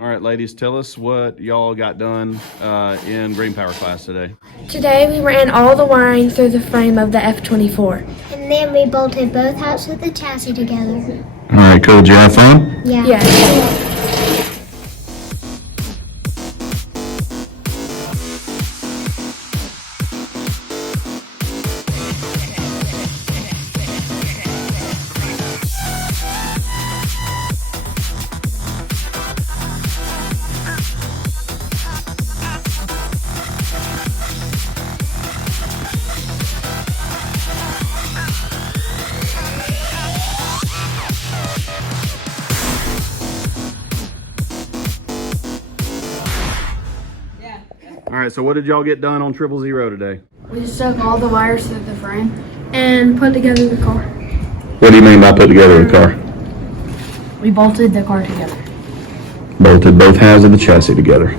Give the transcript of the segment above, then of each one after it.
All right, ladies, tell us what y'all got done in green power class today. Today we ran all the wiring through the frame of the F24. And then we bolted both halves of the chassis together. All right, cool. Did you have fun? Yeah. Yes. All right, so what did y'all get done on 000 today? We stuck all the wires through the frame and put together the car. What do you mean by put together the car? We bolted the car together. Bolted both halves of the chassis together.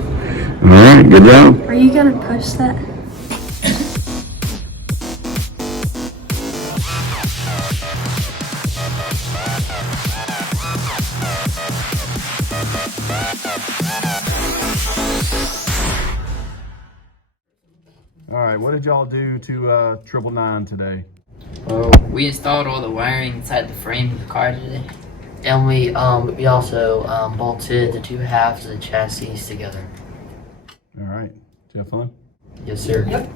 All right, good job. Are you gonna post that? All right, what did y'all do to 999 today? Well, we installed all the wiring inside the frame of the car today, and we also bolted the two halves of the chassis together. All right, did you have fun? Yes, sir. Yep.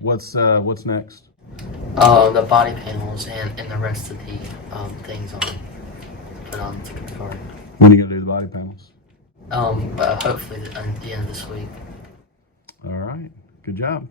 What's next? The body panels and the rest of the things put on the car. When are you gonna do the body panels? Hopefully at the end of this week. All right, good job.